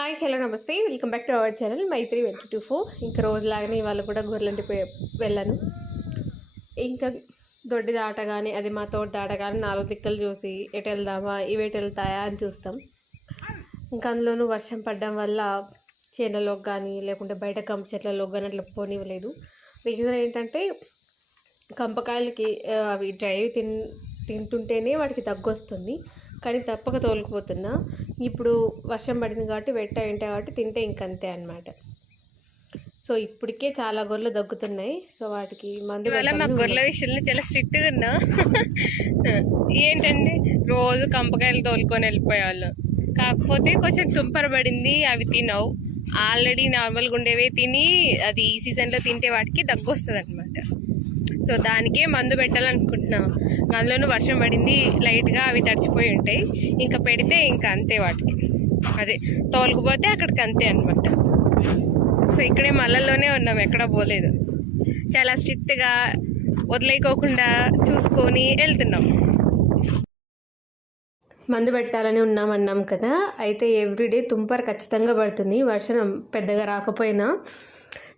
Hi hello నమస్తే. Welcome back to our channel Maithri వెంట two four. ఇంకా రోజులాగానే ఇవాళ కూడా గొర్రెలంటి వెళ్ళాను. ఇంకా దొడ్డి దాటగానే అది మా తోట దాటగానే నాలుగు దిక్కలు చూసి ఎటు వెళ్దామా ఇవి ఎటు వెళ్తాయా అని చూస్తాం. ఇంకా అందులోనూ వర్షం పడడం వల్ల చేనులోకి కానీ లేకుంటే బయట కంప చెట్లలోకి కానీ అట్లా పోనివ్వలేదు. రీజన్ ఏంటంటే కంపకాయలకి అవి డ్రై తిన్ తింటుంటేనే వాటికి దగ్గు వస్తుంది కానీ తప్పక తోలుకుపోతున్నా. ఇప్పుడు వర్షం పడింది కాబట్టి వెట్ట ఏంటాయి కాబట్టి తింటే ఇంకంతే అనమాట సో ఇప్పటికే చాలా గొర్రెలు దగ్గుతున్నాయి. సో వాటికి మందు మా గొర్రెల విషయంలో చాలా స్ట్రిక్ట్గా ఉన్నా. ఏంటండి? రోజు కంపకాయలు తోలుకొని వెళ్ళిపోయేవాళ్ళం. కాకపోతే కొంచెం తుంపర పడింది అవి తినవు. ఆల్రెడీ నార్మల్గా ఉండేవే తిని అది ఈ సీజన్లో తింటే వాటికి దగ్గు వస్తుంది అనమాట సో దానికే మందు పెట్టాలనుకుంటున్నాం. అందులోనూ వర్షం పడింది లైట్గా అవి తడిచిపోయి ఉంటాయి. ఇంకా పెడితే ఇంకా అంతే వాటికి. అదే తోలుకుపోతే అక్కడికి అంతే అనమాట సో ఇక్కడే మళ్ళల్లోనే ఉన్నాం ఎక్కడ పోలేదు. చాలా స్ట్రిక్ట్గా వదిలేకోకుండా చూసుకొని వెళ్తున్నాం. మందు పెట్టాలని ఉన్నాం అన్నాం కదా. అయితే ఎవ్రీడే తుంపర్ ఖచ్చితంగా పడుతుంది. వర్షం పెద్దగా రాకపోయినా.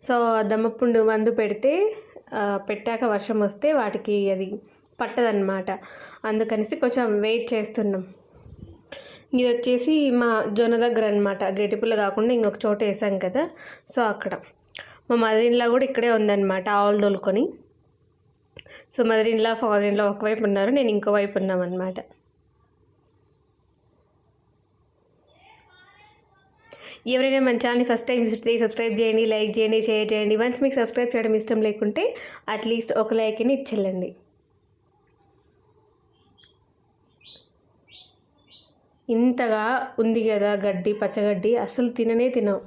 సో దమ్మపుండు మందు పెడితే పెట్టాక వర్షం వస్తే వాటికి అది పట్టదన్నమాట. అందుకనేసి కొంచెం వెయిట్ చేస్తున్నాం. ఇది వచ్చేసి మా జొన్న దగ్గర అనమాట గెటిపుల్ల కాకుండా ఇంకొక చోట వేసాం కదా సో అక్కడ. మా మదర్ ఇన్లా కూడా ఇక్కడే ఉందన్నమాట ఆవులు తోలుకొని. So mother in law father in law ఒకవైపు ఉన్నారు నేను ఇంకో వైపు ఉన్నామన్నమాట. ఎవరైనా మన ఛానల్ని ఫస్ట్ టైం విజిట్ చేసి సబ్స్క్రైబ్ చేయండి లైక్ చేయండి షేర్ చేయండి. వన్స్ మీకు సబ్స్క్రైబ్ చేయడం ఇష్టం లేకుంటే అట్లీస్ట్ ఒక లైక్ని ఇచ్చేళ్ళండి. ఇంతగా ఉంది కదా గడ్డి పచ్చగడ్డి అసలు తిననే తినవు.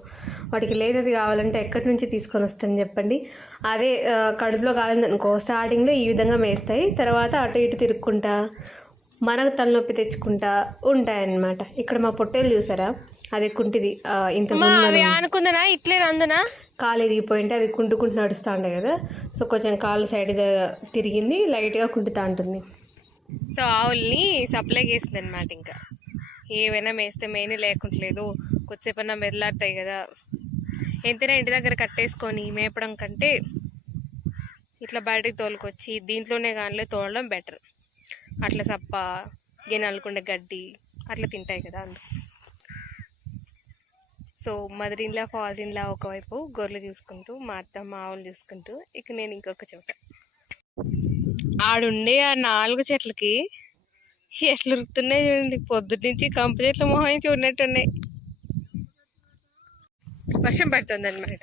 వాటికి లేనిది కావాలంటే ఎక్కడి నుంచి తీసుకొని వస్తాను చెప్పండి. అదే కడుపులో కడుపులో కాలేదనుకో స్టార్టింగ్లో ఈ విధంగా మేస్తాయి తర్వాత అటు ఇటు తిరుక్కుంటా మనకు తలనొప్పి తెచ్చుకుంటా ఉంటాయన్నమాట. ఇక్కడ మా పొట్టేలు చూసారా? అది కుంటిది ఇంత అవి అనుకుందనా ఇట్లే రందునా కాలు ఎదిగిపోయింటే అది కుంటుకుంటూ నడుస్తూ ఉండే కదా. సో కొంచెం కాలు సైడ్ తిరిగింది లైట్గా కుంటుతా ఉంటుంది సో ఆవుల్ని సప్లై చేసింది అనమాట ఇంకా. ఏవైనా మేస్తే మెయిన్ లేకుంటలేదు. కొద్దిసేపన్నా మెదలాడతాయి కదా. ఎంతైనా ఇంటి దగ్గర కట్టేసుకొని మేపడం కంటే ఇట్లా బయటకు తోలుకొచ్చి దీంట్లోనే కానీ తోలడం బెటర్ అట్లా సప్ప గిన్నెలకుండే గడ్డి అట్లా తింటాయి కదా అందుకు. So mother in law father in law ఒకవైపు గొర్రెలు చూసుకుంటూ మా అత్త మావులు చూసుకుంటూ ఇక నేను ఇంకొక చోట. ఆడుండే ఆ నాలుగు చెట్లకి ఎట్లా ఉరుకుతున్నాయి చూడండి. పొద్దుటి నుంచి కంప చెట్ల మొహం వర్షం పడుతుంది అనమాట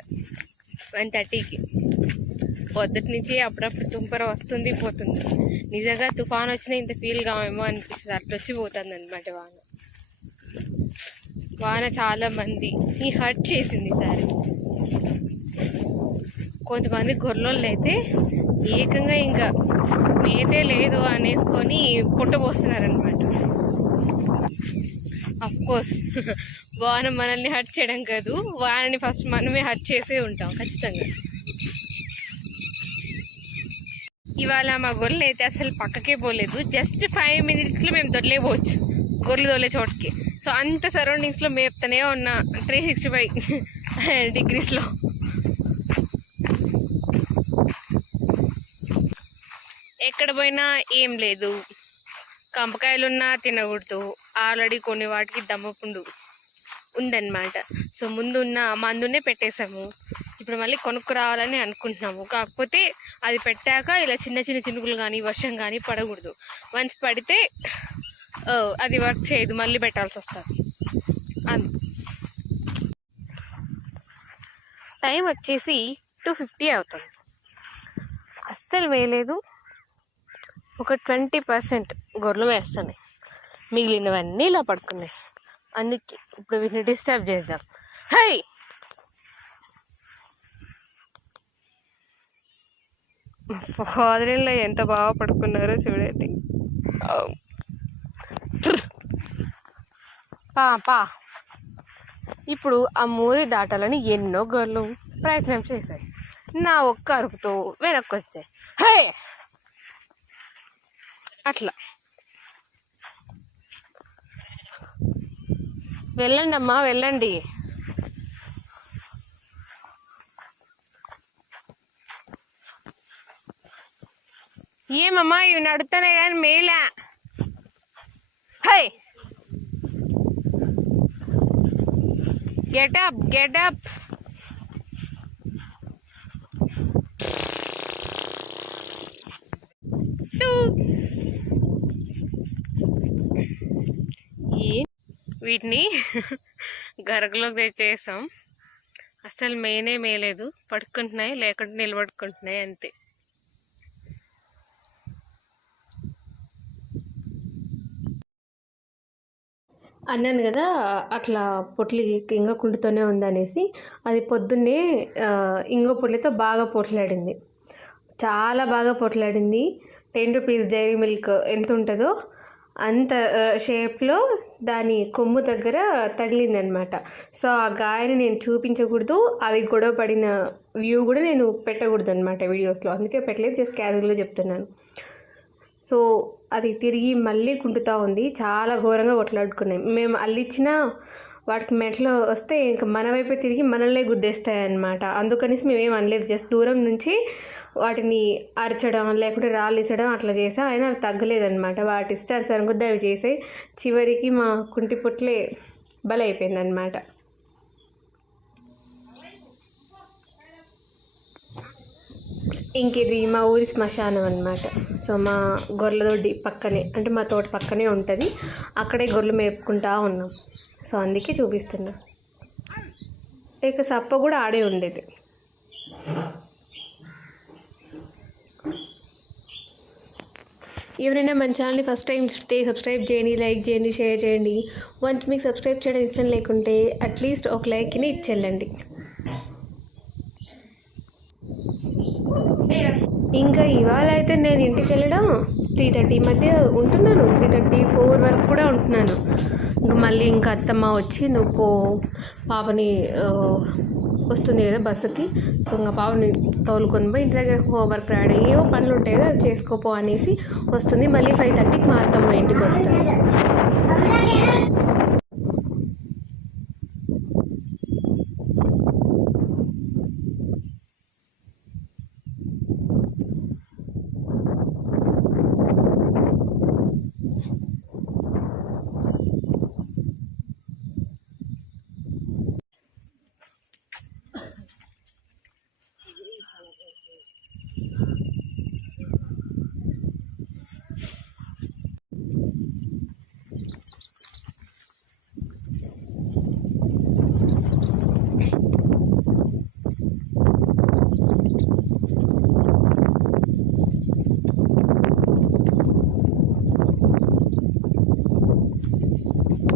వన్ థర్టీకి. పొద్దుటి నుంచి అప్పుడప్పుడు తుంపర వస్తుంది పోతుంది. నిజంగా తుఫాన్ వచ్చినా ఇంత ఫీల్ కావేమో అనిపిస్తుంది. అట్లా వచ్చి పోతుంది అనమాట వాన. వాన చాలా మంది. ఈ హర్ట్ చేసింది ఈసారి. కొంతమంది గొర్రెలు అయితే ఏకంగా ఇంకా మేతే లేదు అనేసుకొని పుట్టబోస్తున్నారనమాట కోర్స్ వాన మనల్ని హర్ట్ చేయడం కాదు. వానని ఫస్ట్ మనమే హర్ట్ చేసే ఉంటాం ఖచ్చితంగా. ఇవాళ మా గొర్రెలు అయితే అసలు పక్కకే పోలేదు. జస్ట్ ఫైవ్ మినిట్స్లో మేము దొరలేపోవచ్చు గొర్రెలు దొరలే చోటుకి. సో అంత సరౌండింగ్స్లో మేపుతూనే ఉన్నా త్రీ సిక్స్టీ ఫైవ్ డిగ్రీస్లో. ఎక్కడ పోయినా ఏం లేదు. కంపకాయలున్నా తినకూడదు. ఆల్రెడీ కొన్ని వాటికి దమ్మపుండు ఉందన్నమాట. సో ముందు ఉన్న మందునే పెట్టేశాము. ఇప్పుడు మళ్ళీ కొనుక్కు రావాలని అనుకుంటున్నాము. కాకపోతే అది పెట్టాక ఇలా చిన్న చిన్న చినుకులు కానీ వర్షం కానీ పడకూడదు. వన్స్ పడితే అది వర్క్ చేయదు మళ్ళీ పెట్టాల్సి వస్తుంది అందు టైం వచ్చేసి టూ ఫిఫ్టీ అవుతుంది. అస్సలు వేయలేదు. ఒక ట్వంటీ పర్సెంట్ గొర్రెలు వేస్తున్నాయి. మిగిలినవన్నీ ఇలా పడుకున్నాయి. అందుకే ఇప్పుడు వీటిని డిస్టర్బ్ చేద్దాం. హై ఫాదరిన్లో ఎంత బాగా పడుకున్నారో చూడండి. పాప ఇప్పుడు ఆ మూరి దాటాలని ఎన్నో గర్లు ప్రయత్నం చేశాయి. నా ఒక్క అరుపుతో వెనక్కి వచ్చాయి హే! అట్లా. వెళ్ళండి అమ్మా వెళ్ళండి. ఏమమ్మా ఇవి నడుతున్నాయి కానీ మేలా? High! Get up get up వీటిని గరగలోకి తెచ్చేసాం అసలు మేనే మేలేదు. పడుకుంటున్నాయి లేకుంటే నిలబడుకుంటున్నాయి అంతే. అన్నాను కదా అట్లా పొట్లి ఇంగ కుండుతోనే ఉందనేసి అది పొద్దున్నే ఆ, ఇంగో పొట్లితో బాగా పొట్లాడింది. చాలా బాగా పొట్లాడింది. టెన్ రూపీస్ డైరీ మిల్క్ ఎంత ఉంటుందో అంత షేప్లో దాని కొమ్ము దగ్గర తగిలిందనమాట. సో ఆ గాయని నేను చూపించకూడదు అవి గొడవ పడిన వ్యూ కూడా నేను పెట్టకూడదు అనమాట వీడియోస్లో. అందుకే పెట్టలేదు జస్ట్ క్యాజువల్గా చెప్తున్నాను. సో అది తిరిగి మళ్ళీ కుంటుతూ ఉంది. చాలా ఘోరంగా కొట్లాడుకున్నాయి మేము అల్లిచ్చిన వాటికి మెట్లు వస్తే ఇంకా మన వైపే తిరిగి మనల్నే గుద్దేస్తాయి అన్నమాట అందుకనేసి మేమేం అనలేదు. జస్ట్ దూరం నుంచి వాటిని అరచడం లేకుంటే రాళ్ళు అట్లా చేసాం. అయినా అవి తగ్గలేదన్నమాట. వాటి ఇష్టానుసారం కొద్దీ అవి చేసాయి చివరికి మా కుంటి పుట్లే బలైపోయిందనమాట ఇంక ఇది మా ఊరి శ్మశానం అనమాట సో మా గొర్రెల దొడ్డి పక్కనే అంటే మా తోట పక్కనే ఉంటుంది. అక్కడే గొర్రెలు మేపుకుంటా ఉన్నాం. సో అందుకే చూపిస్తున్నా. ఇక సప్ప కూడా ఆడే ఉండేది. ఎవరైనా మన ఛానల్ని ఫస్ట్ టైం చూస్తే సబ్స్క్రైబ్ చేయండి లైక్ చేయండి షేర్ చేయండి. వన్స్ మీకు సబ్స్క్రైబ్ చేయడం ఇష్టం లేకుంటే అట్లీస్ట్ ఒక లైక్ని ఇచ్చేళ్ళండి. ఇంకా ఇవాళ అయితే నేను ఇంటికి వెళ్ళడం త్రీ థర్టీ మధ్య ఉంటున్నాను. త్రీ థర్టీ ఫోర్ వరకు కూడా ఉంటున్నాను. ఇంకా మళ్ళీ ఇంకా అత్తమ్మ వచ్చి నువ్వు పో పాపని వస్తుంది కదా బస్సుకి. సో ఇంకా పాపని తోలుకొని పోయి ఇంటి దగ్గర హోంవర్క్ రాయడం ఏవో పనులు ఉంటాయి కదా చేసుకోపో అనేసి వస్తుంది. మళ్ళీ ఫైవ్ థర్టీకి మా అత్తమ్మ ఇంటికి వస్తాను